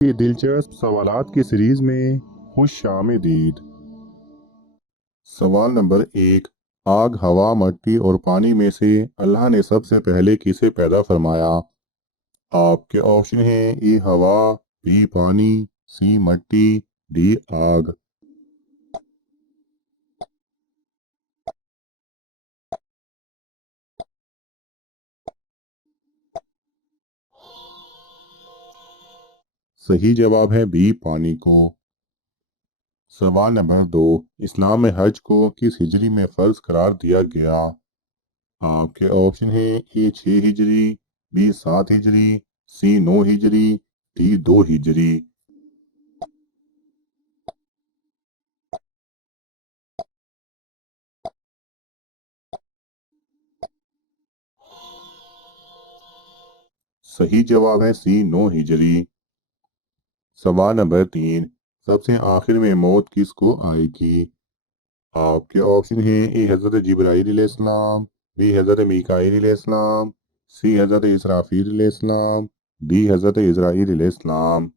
یہ دلچسپ سوالات کی سیریز میں خوش آمدید۔ سوال نمبر 1، آگ، ہوا، مٹی اور پانی میں سے اللہ نے سب سے پہلے کسے پیدا فرمایا؟ آپ کے آپشن ہیں اے ہوا، بی پانی، سی مٹی، ڈی آگ۔ صحیح جواب ہے بی پانی کو۔ سوال نمبر 2، اسلام میں حج کو کس ہجری میں فرض قرار دیا گیا؟ آپ کے آپشن ہیں اے 6 ہجری، بی 7 ہجری، سی 9 ہجری، ڈی 2 ہجری۔ صحیح جواب ہے سی 9 ہجری۔ سوال نمبر 3، سب سے آخر میں موت کس کو آئے گی؟ آپ کے آپشن ہیں اے حضرت جبرائیل علیہ السلام، بی حضرت میکائیل علیہ السلام، سی حضرت اسرافیل علیہ السلام، ڈی حضرت اسرائیل علیہ السلام۔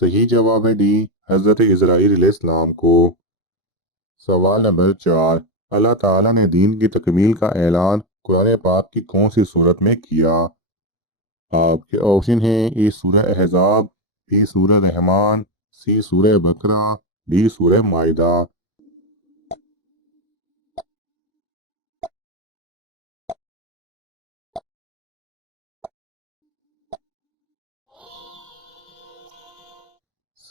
صحیح جواب ہے ڈی حضرت اسرائیل علیہ السلام کو۔ سوال نمبر 4، اللہ تعالیٰ نے دین کی تکمیل کا اعلان قرآن پاک کی کون سی صورت میں کیا؟ آپ کے آپشن ہیں اے سورہ احزاب، بی سورہ رحمان، سی سورہ بقرہ، ڈی سورہ مائدہ۔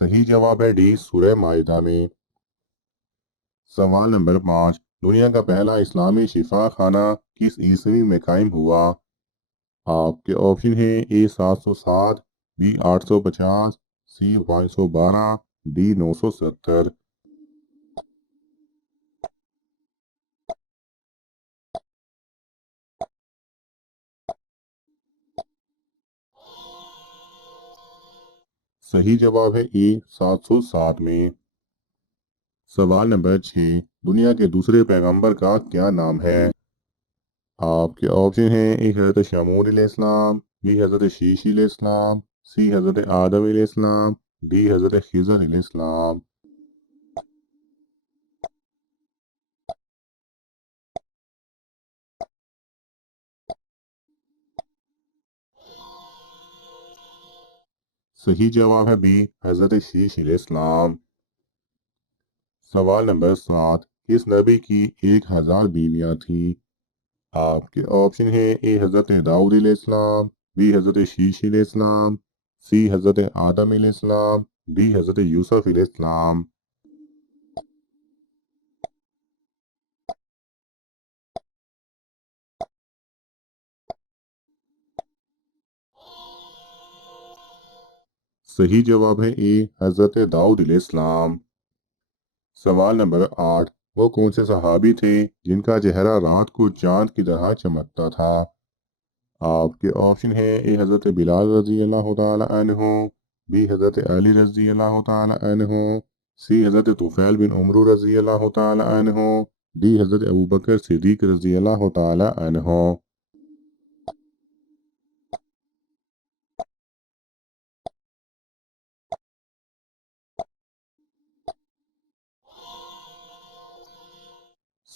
صحیح جواب ہے ڈی سورہ مائدہ میں۔ سوال نمبر 5، دنیا کا پہلا اسلامی شفا خانہ کس عیسوی میں قائم ہوا؟ آپ کے آپشن ہیں اے 707، بی 850، سی 512، ڈی 970۔ صحیح جواب ہے اے 707 میں۔ سوال نمبر 6، دنیا کے دوسرے پیغمبر کا کیا نام ہے؟ آپ کے آپشن ہیں اے حضرت شمعون علیہ السلام، بی حضرت شیش علیہ السلام، سی حضرت آدم علیہ السلام، ڈی حضرت خضر علیہ السلام۔ صحیح جواب ہے بی حضرت شیش علیہ السلام۔ سوال نمبر 7، کس نبی کی 1000 بیویاں تھیں؟ آپ کے آپشن ہیں اے حضرت داؤد علیہ السلام، بی حضرت شیش علیہ السلام، سی حضرت آدم علیہ السلام، ڈی حضرت یوسف علیہ السلام۔ صحیح جواب ہے اے حضرت داؤد علیہ السلام۔ سوال نمبر 8، وہ کون سے صحابی تھے جن کا چہرہ رات کو چاند کی طرح چمکتا تھا؟ آپ کے آپشن ہیں اے حضرت بلال رضی اللہ تعالی عنہ، بی حضرت علی رضی اللہ تعالی عنہ، سی حضرت طفیل بن عمرو رضی اللہ تعالی عنہ، ڈی حضرت ابوبکر صدیق رضی اللہ تعالی عنہ۔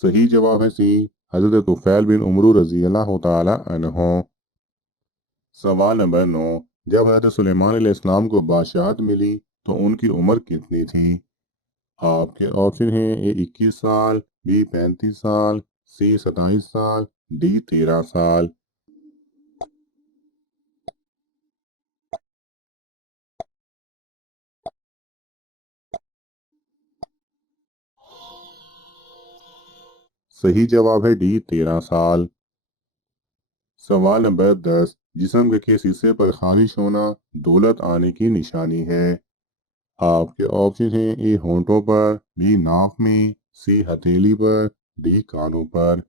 صحیح جواب ہے سی حضرت طفیل بن عمرو رضی اللہ تعالی عنہ۔ سوال نمبر 9، جب حضرت سلیمان علیہ السلام کو بادشاہت ملی تو ان کی عمر کتنی تھی؟ آپ کے آپشن ہیں اے 21 سال، بی 35 سال، سی 27 سال، ڈی 13 سال۔ صحیح جواب ہے ڈی 13 سال۔ سوال نمبر 10، جسم کے کس حصے پر خارش ہونا دولت آنے کی نشانی ہے؟ آپ کے آپشن ہیں اے ہونٹوں پر، بی ناک میں، سی ہتھیلی پر، ڈی کانوں پر۔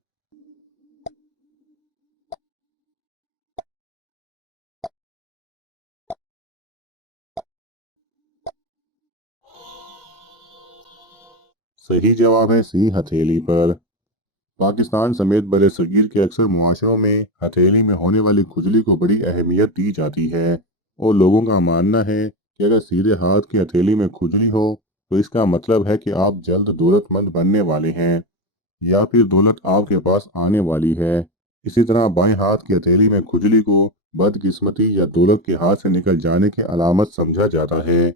सही जवाब है सी, हथेली पर। पाकिस्तान समेत बड़े सगीर के अक्सर मुआशरों में हथेली में होने वाली खुजली को बड़ी अहमियत दी जाती है, और लोगों का मानना है कि अगर सीधे हाथ की हथेली में खुजली हो तो इसका मतलब है कि आप जल्द दौलतमंद बनने वाले हैं, या फिर दौलत आपके पास आने वाली है। इसी तरह बाएं हाथ की हथेली में खुजली को बदकिस्मती या दौलत के हाथ से निकल जाने की अलामत समझा जाता है।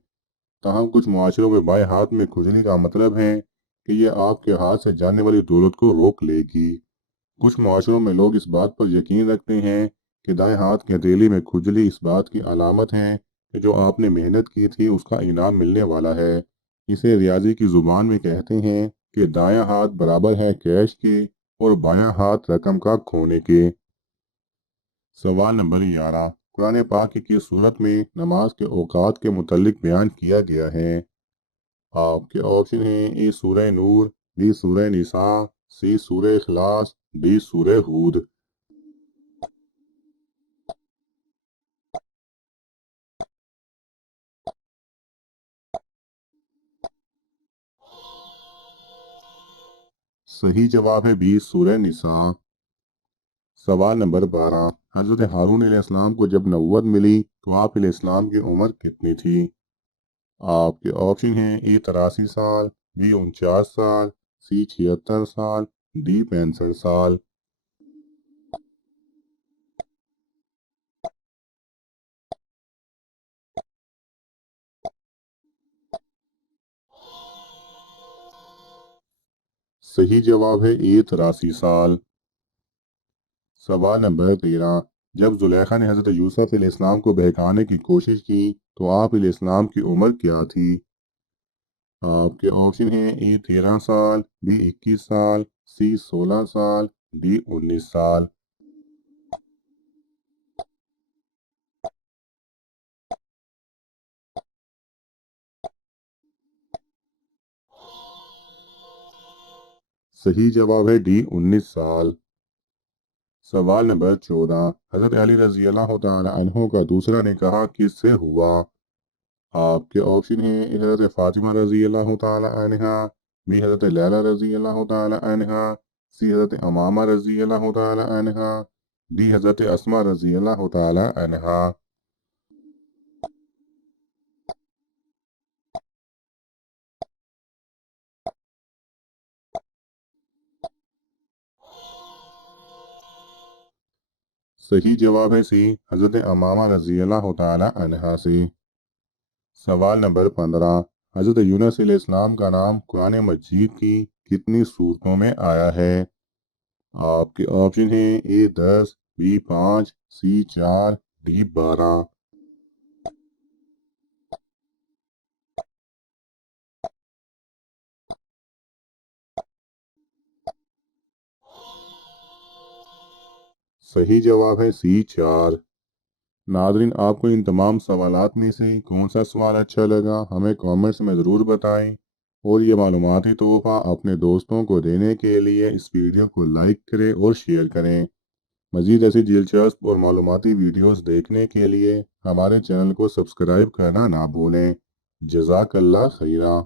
ताहम कुछ मुआशरों में बाएं हाथ में खुजली का मतलब है कि यह आपके हाथ से जाने वाली दौलत को रोक लेगी। कुछ मुआशरों में लोग इस बात पर यकीन रखते हैं कि दाएं हाथ की हथेली में खुजली इस बात की अलामत है कि जो आपने मेहनत की थी उसका इनाम मिलने वाला है। इसे रियाजी की ज़ुबान में कहते हैं कि दायां हाथ बराबर है कैश के और बायां हाथ रकम का खोने के। सवाल नंबर 11, कुरान पाक की किस सूरत में नमाज के औकात के मुतल्लिक बयान किया गया है? आपके ऑप्शन हैं ए सूरह नूर, बी सूरह निसा, सी सूरह इखलास, डी सूरह हूद। सही जवाब है बी सूरह निसा। सवाल नंबर 12, हजरत हारून अलैहिस्सलाम को जब नबूवत मिली तो आप अलैहिस्सलाम की उम्र कितनी थी? आपके ऑप्शन हैं ए 83 साल, बी 49 साल, सी 76 साल, डी 65 साल। सही जवाब है ए 83 साल। सवाल नंबर 13, जब जुलेखा ने हजरत यूसुफ अलैहिस्सलाम को बहकाने की कोशिश की तो आप अलैहिस्सलाम की उम्र क्या थी? आपके ऑप्शन हैं ए 13 साल, बी 21 साल, सी 16 साल, डी 19 साल। सही जवाब है डी 19 साल। सवाल नंबर 14, हजरत अली रजी अल्लाह तआला अन्हो का दूसरा निकाह किससे हुआ? आपके ऑप्शन हैं हजरत फातिमा रजी अल्लाह तआला अन्हा, बी हजरत लैला रजी अल्लाह तआला अन्हा, सी हजरत अमामा रजी अल्लाह तआला अन्हा, डी हजरत अस्मा रजी अल्लाह तआला अन्हा। सही जवाब है सी, हजरत अमामा रजी अल्लाह तआला अन्हा से। सवाल नंबर 15, हजरत यूनुस अलैहिस्सलाम का नाम कुरान मजीद की कितनी सूरतों में आया है? आपके ऑप्शन हैं ए 10, बी 5, सी 4, डी 12। सही जवाब है सी 4। नादरीन, आपको इन तमाम सवालात में से कौन सा सवाल अच्छा लगा हमें कमेंट्स में ज़रूर बताएं, और ये मालूमाती तोहफ़ा अपने दोस्तों को देने के लिए इस वीडियो को लाइक करें और शेयर करें। मज़ीद ऐसी दिलचस्प और मालूमाती वीडियोस देखने के लिए हमारे चैनल को सब्सक्राइब करना ना भूलें। जज़ाकल्लाह खैरा।